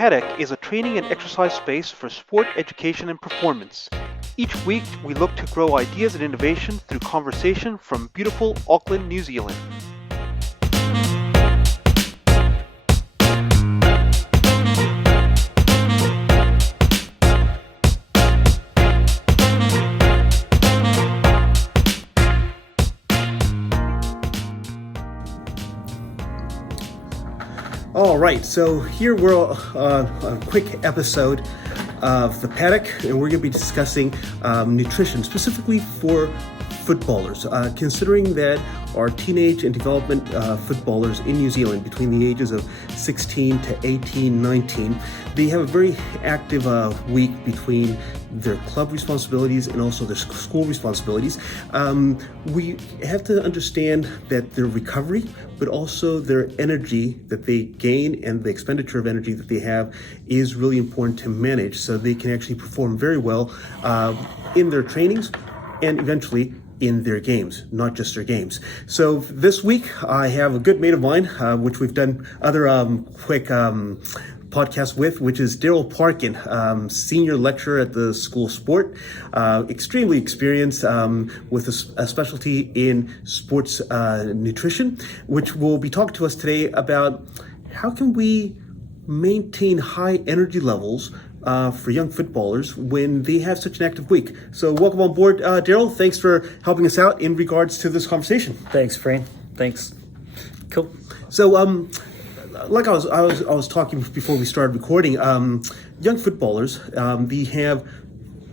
Paddock is a training and exercise space for sport education and performance. Each week, we look to grow ideas and innovation through conversation from beautiful Auckland, New Zealand. All right, so here we're a quick episode of the Paddock, and we're going to be discussing nutrition specifically for footballers, considering that our teenage and development footballers in New Zealand between the ages of 16 to 18, 19, they have a very active week between their club responsibilities and also their school responsibilities. We have to understand that their recovery, but also their energy that they gain and the expenditure of energy that they have is really important to manage so they can actually perform very well in their trainings and eventually in their games, not just their games. So this week I have a good mate of mine, which we've done other quick podcast with, which is Daryl Parkin, senior lecturer at the School of Sport, extremely experienced with a specialty in sports nutrition, which will be talking to us today about how can we maintain high energy levels for young footballers when they have such an active week. So welcome on board, Daryl. Thanks for helping us out in regards to this conversation. Thanks, Fran. Thanks. Cool. So, like I was talking before we started recording, young footballers, they have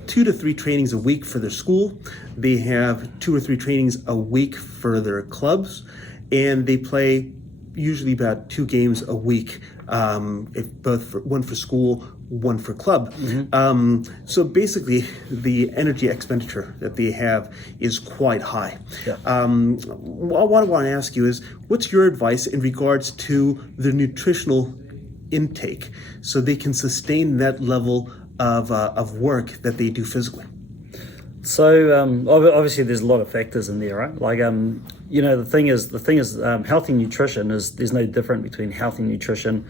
2 to 3 trainings a week for their school. They have 2 or 3 trainings a week for their clubs, and they play usually about 2 games a week, one for school, one for club. Mm-hmm. So basically, the energy expenditure that they have is quite high. Yeah. What I want to ask you is, what's your advice in regards to the nutritional intake so they can sustain that level of work that they do physically? So obviously there's a lot of factors in there, right? Like the thing is healthy nutrition there's no different between healthy nutrition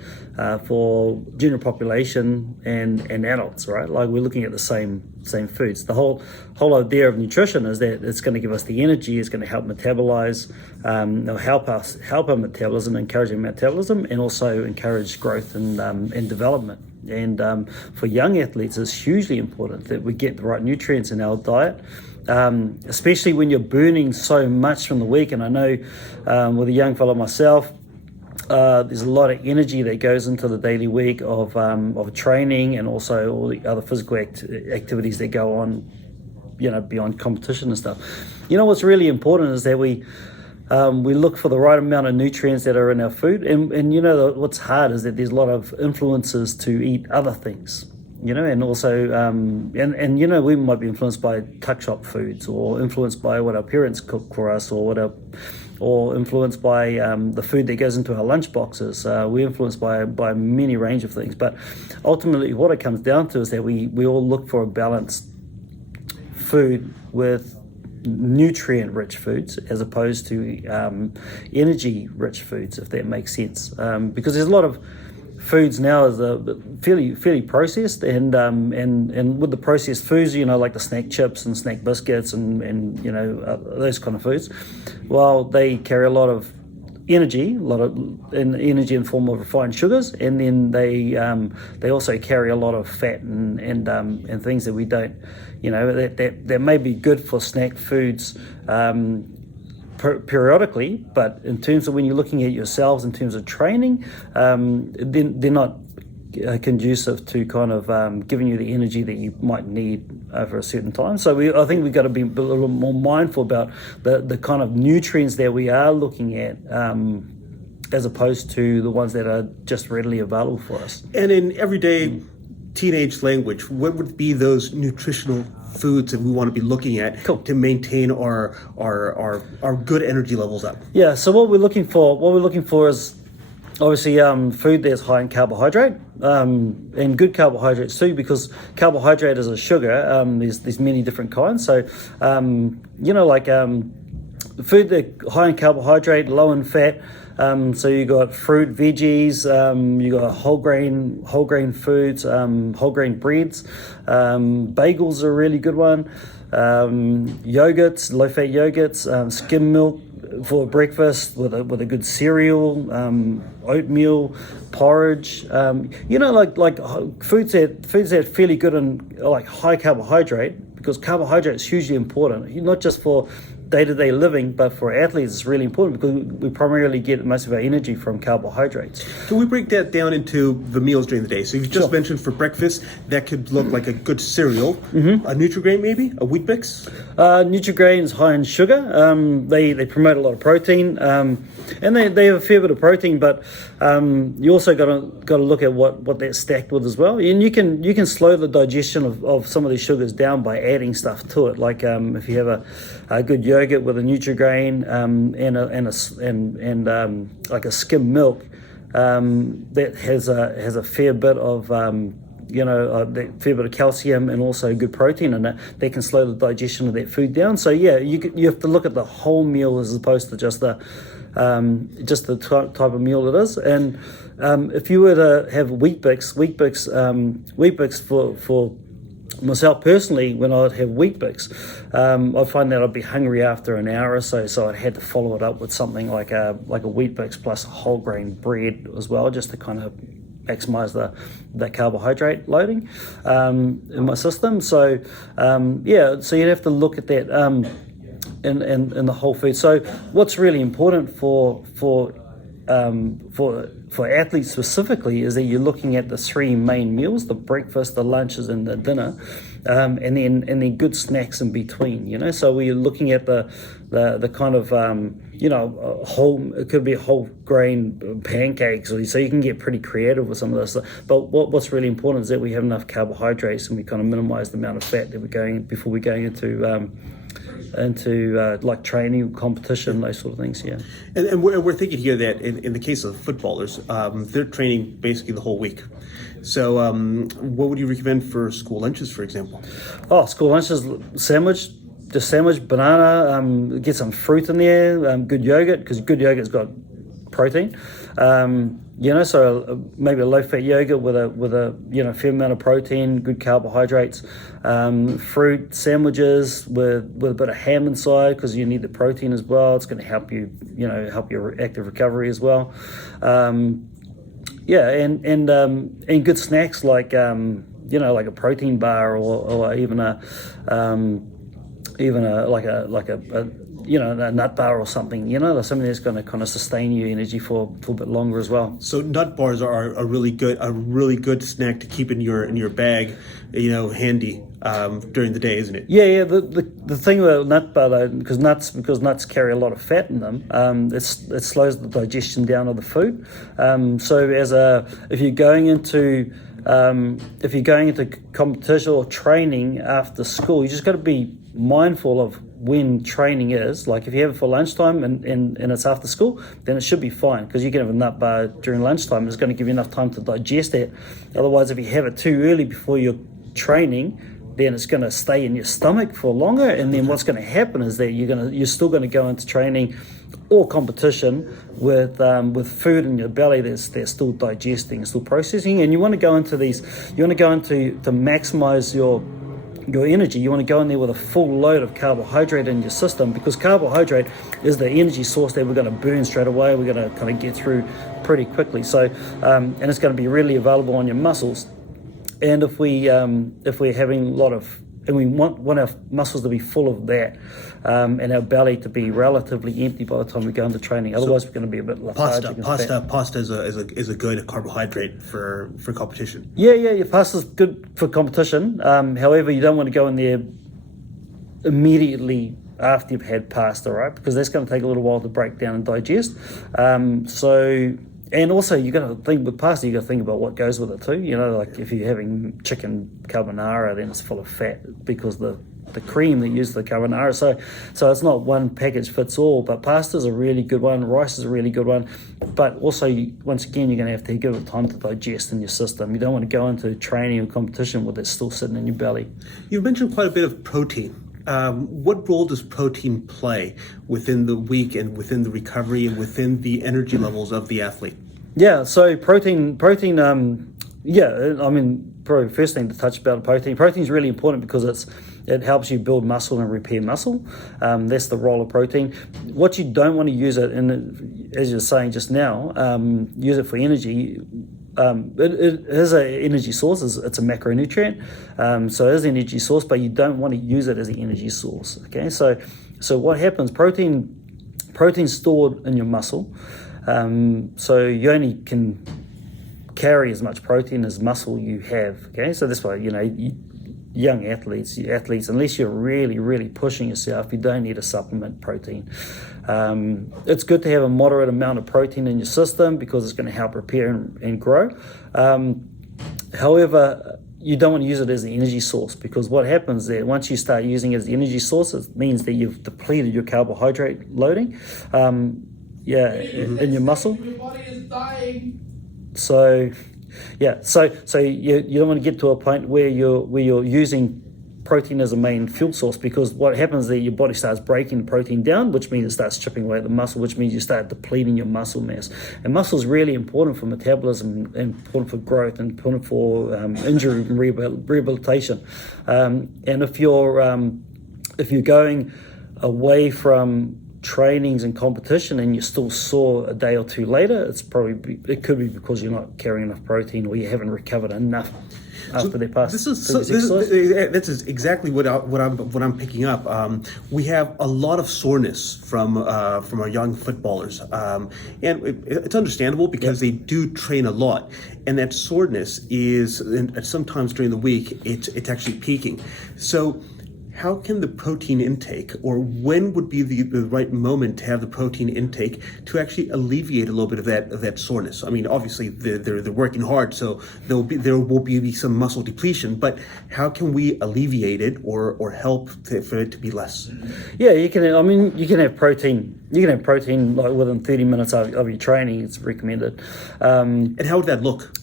for general population and adults, right? Like we're looking at the same foods. The whole idea of nutrition is that it's going to give us the energy, it's going to help metabolize, it'll help our metabolism, encourage our metabolism, and also encourage growth and development. And for young athletes, it's hugely important that we get the right nutrients in our diet, especially when you're burning so much from the week. And I know with a young fellow myself, there's a lot of energy that goes into the daily week of training and also all the other physical activities that go on, beyond competition and stuff. What's really important is that we look for the right amount of nutrients that are in our food, and what's hard is that there's a lot of influences to eat other things, and also we might be influenced by tuck shop foods, or influenced by what our parents cook for us, or influenced by the food that goes into our lunch boxes. We're influenced by many range of things, but ultimately what it comes down to is that we all look for a balanced food with nutrient-rich foods as opposed to energy-rich foods, if that makes sense. Because there's a lot of foods now is fairly processed, and with the processed foods, like the snack chips and snack biscuits and those kind of foods, well, they carry a lot of energy, energy in form of refined sugars, and then they also carry a lot of fat and things that we don't, that may be good for snack foods periodically, but in terms of when you're looking at yourselves in terms of training, they're not conducive to kind of giving you the energy that you might need over a certain time. So I think we've got to be a little more mindful about the kind of nutrients that we are looking at, as opposed to the ones that are just readily available for us. And in everyday teenage language, what would be those nutritional foods that we want to be looking at to maintain our good energy levels up? Yeah, so what we're looking for is obviously food that's high in carbohydrate, and good carbohydrates too, because carbohydrate is a sugar. There's many different kinds. So food that high in carbohydrate, low in fat, So you got fruit, veggies, you got whole grain foods, whole grain breads. Bagels are a really good one. Yogurts, low fat yogurts, skim milk for breakfast with a good cereal, oatmeal, porridge. Like foods that are fairly good and like high carbohydrate, because carbohydrate is hugely important, not just for day-to-day living, but for athletes it's really important because we primarily get most of our energy from carbohydrates. Can we break that down into the meals during the day? So you've just mentioned for breakfast, that could look like a good cereal, a Nutri-Grain maybe, a Wheat Bix? Nutri-Grain is high in sugar. They promote a lot of protein, and they have a fair bit of protein, but you also got to look at what that's stacked with as well. And you can slow the digestion of some of these sugars down by adding stuff to it. Like if you have a good yogurt with a Nutri-Grain and like a skim milk that has a fair bit of that fair bit of calcium and also good protein in it, they can slow the digestion of that food down. So you have to look at the whole meal as opposed to just the type of meal it is. And if you were to have Wheat Bix for myself personally, when I'd have Wheat Bix, I'd find that I'd be hungry after an hour or so I had to follow it up with something like a Wheat Bix plus whole grain bread as well, just to kind of maximize the carbohydrate loading in my system. So so you'd have to look at that in the whole food. So what's really important for athletes specifically is that you're looking at the three main meals: the breakfast, the lunches, and the dinner, and then good snacks in between. So we're looking at the kind of it could be whole grain pancakes, so you can get pretty creative with some of this stuff. But what's really important is that we have enough carbohydrates and we kind of minimize the amount of fat that we're going before we're going into like training, competition, those sort of things. And we're thinking here that in the case of footballers, they're training basically the whole week. So what would you recommend for school lunches, for example? School lunches: sandwich, banana, get some fruit in there, good yogurt, because good yogurt's got protein. So maybe a low-fat yogurt with a fair amount of protein, good carbohydrates, fruit, sandwiches with a bit of ham inside because you need the protein as well. It's going to help you, help your active recovery as well. And good snacks like like a protein bar or even a nut bar or something, something that's going to kind of sustain your energy for a bit longer as well. So nut bars are a really good snack to keep in your bag, handy during the day, isn't it? Yeah. The thing about nut bar though, because nuts carry a lot of fat in them, it slows the digestion down of the food. So if you're going into competition or training after school, you just got to be mindful of when training is. Like if you have it for lunchtime and it's after school, then it should be fine, because you can have a nut bar during lunchtime. It's going to give you enough time to digest it. Otherwise, if you have it too early before you're training, then it's going to stay in your stomach for longer, and then what's going to happen is that you're still going to go into training or competition with food in your belly that's still digesting, still processing. And you want to go into to maximize your energy. You want to go in there with a full load of carbohydrate in your system, because carbohydrate is the energy source that we're going to burn straight away. We're going to kind of get through pretty quickly. So and it's going to be readily available on your muscles. And if we're having a lot of, and we want our muscles to be full of that, and our belly to be relatively empty by the time we go into training. Otherwise, we're going to be a bit lethargic. Pasta is a good carbohydrate for competition. Yeah. Pasta's good for competition. However, you don't want to go in there immediately after you've had pasta, right? Because that's going to take a little while to break down and digest. And also, you got to think with pasta, you got to think about what goes with it too. Like if you're having chicken carbonara, then it's full of fat because the cream that uses the carbonara. So it's not one package fits all. But pasta's a really good one. Rice is a really good one. But also, once again, you're going to have to give it time to digest in your system. You don't want to go into training or competition with it still sitting in your belly. You've mentioned quite a bit of protein. what role does protein play within the week and within the recovery and within the energy levels of the athlete? Yeah, so protein. Probably first thing to touch about protein. Protein is really important because it helps you build muscle and repair muscle. That's the role of protein. What you don't want to use it, and as you're saying just now, use it for energy. It is an energy source. It's a macronutrient, so it is an energy source. But you don't want to use it as an energy source. Okay, so what happens? Protein's stored in your muscle. So you only can carry as much protein as muscle you have. Okay, so that's why young athletes, unless you're really, really pushing yourself, you don't need to supplement protein. It's good to have a moderate amount of protein in your system because it's going to help repair and grow. However, you don't want to use it as an energy source, because what happens there, once you start using it as the energy source, it means that you've depleted your carbohydrate loading in your muscle. Your body is dying. So you don't want to get to a point where you're using protein as a main fuel source, because what happens there, your body starts breaking protein down, which means it starts chipping away at the muscle, which means you start depleting your muscle mass. And muscle is really important for metabolism, important for growth, and important for injury and rehabilitation. And if you're going away from trainings and competition and you're still sore a day or two later, it could be because you're not carrying enough protein, or you haven't recovered enough after their past. This is exactly what I'm picking up. We have a lot of soreness from our young footballers, and it's understandable because they do train a lot, and that soreness is sometimes during the week it's actually peaking. So how can the protein intake, or when would be the right moment to have the protein intake to actually alleviate a little bit of that soreness? I mean, obviously they're working hard, so there will be some muscle depletion. But how can we alleviate it or help for it to be less? Yeah, you can. I mean, you can have protein. You can have protein like within 30 minutes of your training. It's recommended. And how would that look?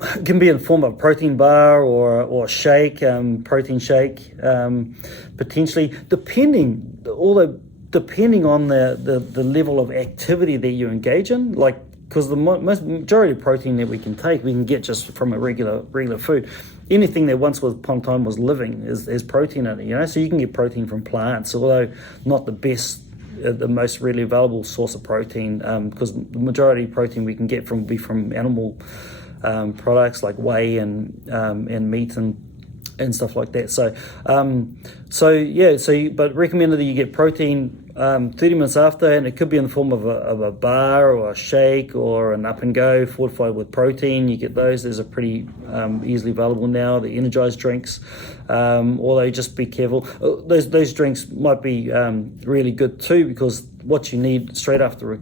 It can be in the form of a protein bar or shake, protein shake, potentially, depending on the level of activity that you engage in. Like, because the majority of protein that we can take, we can get just from a regular food. Anything that once upon a time was living is protein in it, So you can get protein from plants, although not the best. The most readily available source of protein, because the majority of protein we can get from animal products like whey and meat and stuff like that. But recommended that you get protein 30 minutes after, and it could be in the form of a bar or a shake or an up and go fortified with protein. You get those. Those are pretty easily available now. The energized drinks, although just be careful. Those drinks might be really good too, because what you need straight after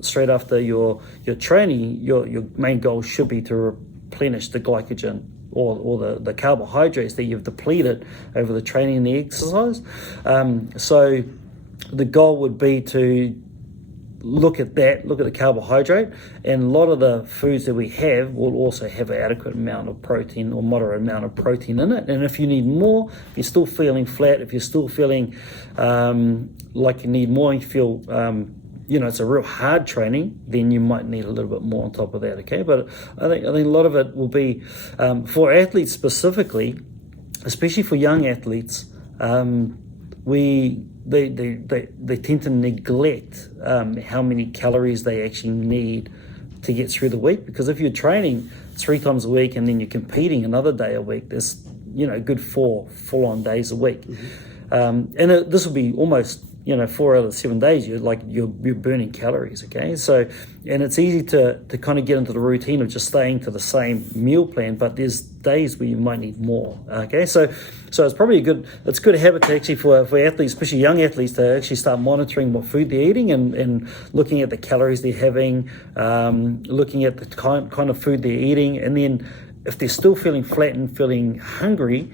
straight after your training, your main goal should be to replenish the glycogen or the carbohydrates that you've depleted over the training and the exercise. So the goal would be to look at the carbohydrate, and a lot of the foods that we have will also have an adequate amount of protein or moderate amount of protein in it. And if you need more, if you're still feeling flat, if you're still feeling like you need more, and you feel it's a real hard training, then you might need a little bit more on top of that. Okay, but I think a lot of it will be for athletes specifically, especially for young athletes. They tend to neglect how many calories they actually need to get through the week, because if you're training 3 times a week and then you're competing another day a week, there's good 4 full-on days a week. And this will be almost 4 out of 7 days you're burning calories. Okay, so, and it's easy to kind of get into the routine of just staying to the same meal plan, but there's days where you might need more. Okay, so it's probably a good habit to actually for athletes, especially young athletes, to actually start monitoring what food they're eating and looking at the calories they're having, looking at the kind of food they're eating, and then if they're still feeling flat and feeling hungry,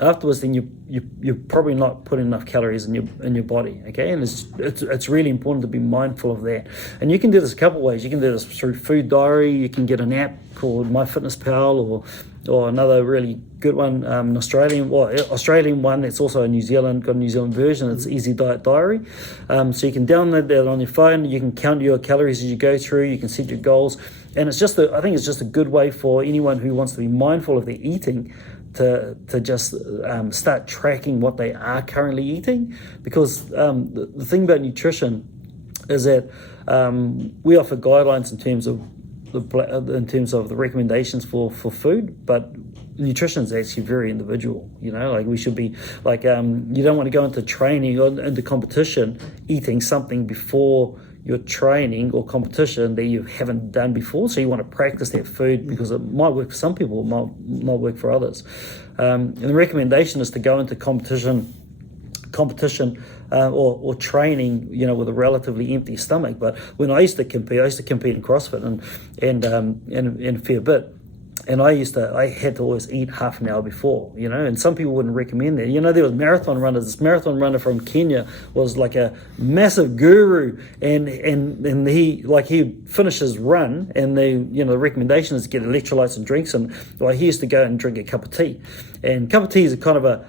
afterwards, then you're probably not putting enough calories in your body. Okay, and it's really important to be mindful of that. And you can do this a couple of ways. You can do this through food diary. You can get an app called MyFitnessPal or another really good one, an Australian one that's also got a New Zealand version. It's Easy Diet Diary. So you can download that on your phone. You can count your calories as you go through. You can set your goals, and I think it's just a good way for anyone who wants to be mindful of their eating to just start tracking what they are currently eating, because the thing about nutrition is that we offer guidelines in terms of the recommendations for food, but nutrition is actually very individual. Like we should be like you don't want to go into training or into competition eating something before your training or competition that you haven't done before. So you want to practice that food because it might work for some people, it might not work for others. And the recommendation is to go into competition or training, with a relatively empty stomach. But when I used to compete in CrossFit and a fair bit. And I had to always eat half an hour before, and some people wouldn't recommend that. There was marathon runners. This marathon runner from Kenya was like a massive guru, and he'd finish his run, and the recommendation is to get electrolytes and drinks, and he used to go and drink a cup of tea. And cup of tea is kind of a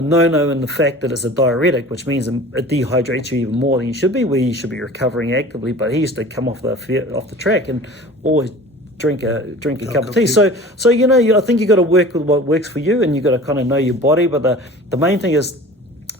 no-no in the fact that it's a diuretic, which means it dehydrates you even more than you should be, where you should be recovering actively. But he used to come off the track and always drink a cup of tea. So I think you got to work with what works for you, and you got to kind of know your body. But the main thing is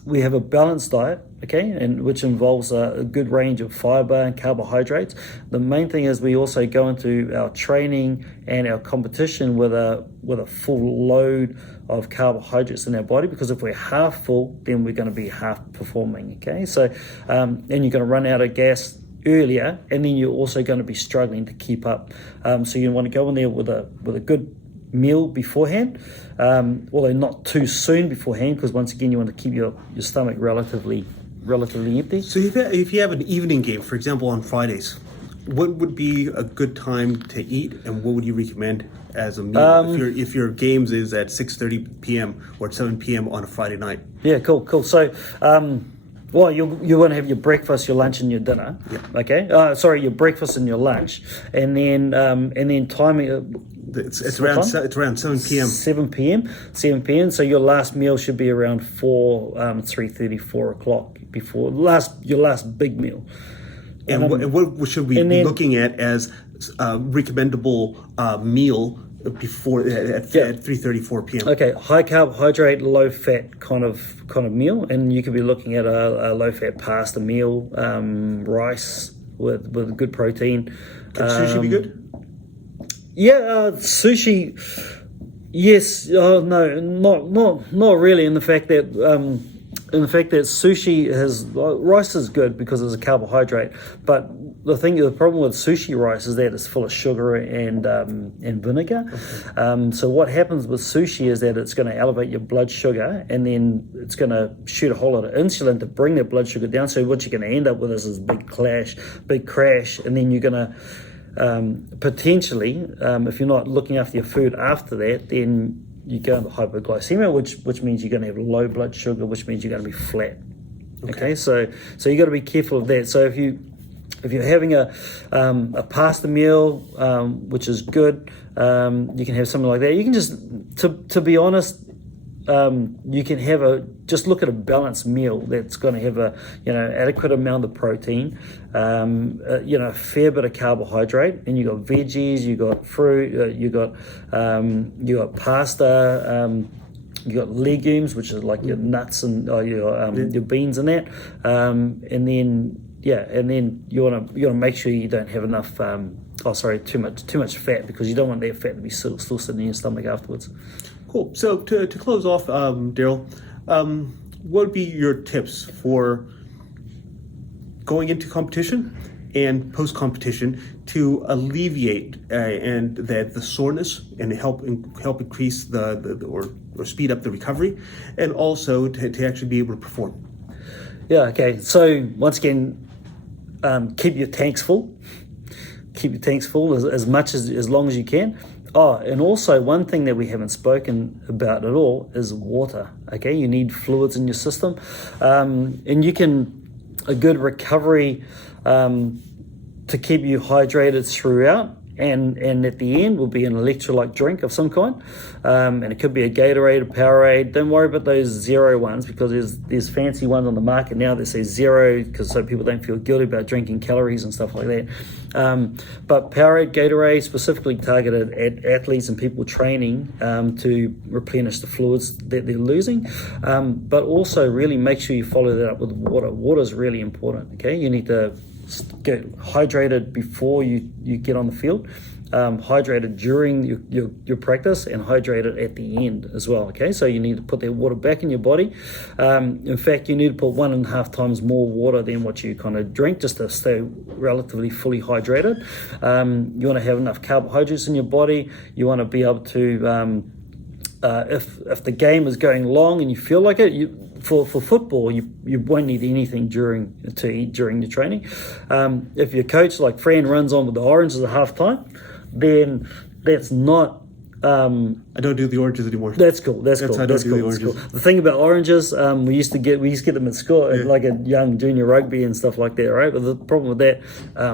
we have a balanced diet, okay, and which involves a good range of fiber and carbohydrates. The main thing is we also go into our training and our competition with a full load of carbohydrates in our body, because if we're half full, then we're going to be half performing. Okay, so and you're going to run out of gas earlier, and then you're also going to be struggling to keep up. So you want to go in there with a good meal beforehand, although not too soon beforehand, because once again you want to keep your stomach relatively empty. So if you have an evening game, for example, on Fridays, what would be a good time to eat, and what would you recommend as a meal if your games is at 6:30 p.m. or 7 p.m. on a Friday night? Yeah, cool. So well, you want to have your breakfast, your lunch, and your dinner. Yeah. Okay. Sorry, your breakfast and your lunch, and then timing. It's around 7 p.m. 7 p.m. So your last meal should be around 3:30, 4 o'clock before your last big meal. And what should we be looking at as a recommendable meal before at 3:30, 4 p.m. Okay, high carbohydrate, low fat kind of meal, and you could be looking at a low fat pasta meal, rice with good protein. Could sushi be good? Yeah, sushi. Yes. No, not really. In the fact that sushi has rice is good because it's a carbohydrate, but the problem with sushi rice is that it's full of sugar and vinegar. Okay. So what happens with sushi is that it's going to elevate your blood sugar, and then it's going to shoot a whole lot of insulin to bring that blood sugar down. So what you're going to end up with is this big crash, and then you're going to potentially, if you're not looking after your food after that, then you go into hypoglycemia, which means you're going to have low blood sugar, which means you're going to be flat. Okay, so you got to be careful of that. So if you're having a pasta meal, which is good, you can have something like that. You can just, to be honest, you can just look at a balanced meal that's going to have adequate amount of protein, a fair bit of carbohydrate, and you got veggies, you got fruit, you got pasta, you got legumes, which is like your nuts and your beans and that, and then you want to make sure you don't have enough too much fat, because you don't want that fat to be still sitting in your stomach afterwards. Cool. So to close off, Daryl, what would be your tips for going into competition and post-competition to alleviate the soreness and help increase or speed up the recovery, and also to actually be able to perform? Yeah. Okay. So once again, keep your tanks full. keep your tanks full as much as long as you can. Oh, and also one thing that we haven't spoken about at all is water. Okay, you need fluids in your system, and a good recovery to keep you hydrated throughout. And at the end will be an electrolyte drink of some kind, and it could be a Gatorade, a Powerade. Don't worry about those zero ones, because there's fancy ones on the market now that say zero, because so people don't feel guilty about drinking calories and stuff like that. But Powerade, Gatorade, specifically targeted at athletes and people training to replenish the fluids that they're losing. But also really make sure you follow that up with water. Water is really important. Okay, you need to get hydrated before you get on the field, hydrated during your practice, and hydrated at the end as well. Okay, so you need to put that water back in your body. In fact, you need to put 1.5 times more water than what you kind of drink, just to stay relatively fully hydrated. You want to have enough carbohydrates in your body. You want to be able to if the game is going long and you feel like it, for football, you won't need anything to eat during the training. If your coach, like Fran, runs on with the oranges at halftime, then that's not. I don't do the oranges anymore. That's cool. That's cool. I don't do the oranges. Cool. The thing about oranges, we used to get them at school, like at young junior rugby and stuff like that, right? But the problem with that,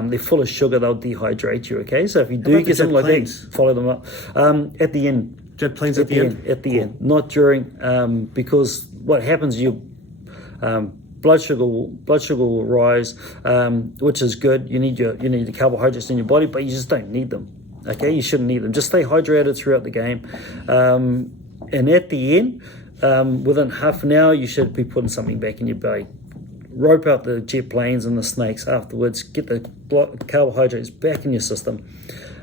they're full of sugar. They'll dehydrate you. Okay, so if you do get something like that, follow them up at the end. Jet planes at the end? At the end, not during, because what happens, your blood sugar will rise, which is good. You need the carbohydrates in your body, but you just don't need them. Okay, you shouldn't need them. Just stay hydrated throughout the game, and at the end, within half an hour, you should be putting something back in your belly. Rope out the jet planes and the snakes afterwards. Get the carbohydrates back in your system.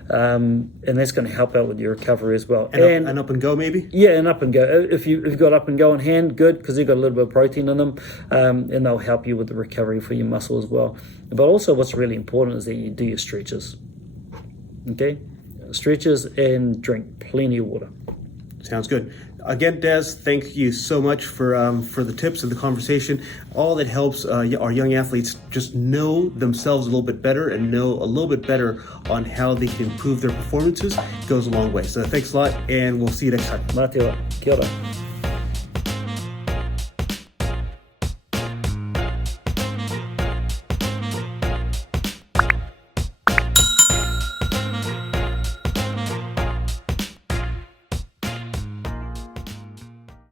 And that's going to help out with your recovery as well. And up and go, maybe? Yeah, and up and go. If you've got up and go in hand, good, because they've got a little bit of protein in them, and they'll help you with the recovery for your muscle as well. But also what's really important is that you do your stretches. Okay? Stretches and drink plenty of water. Sounds good. Again, Des, thank you so much for the tips and the conversation. All that helps our young athletes just know themselves a little bit better and know a little bit better on how they can improve their performances goes a long way. So thanks a lot, and we'll see you next time. Mā te ora. Kia ora.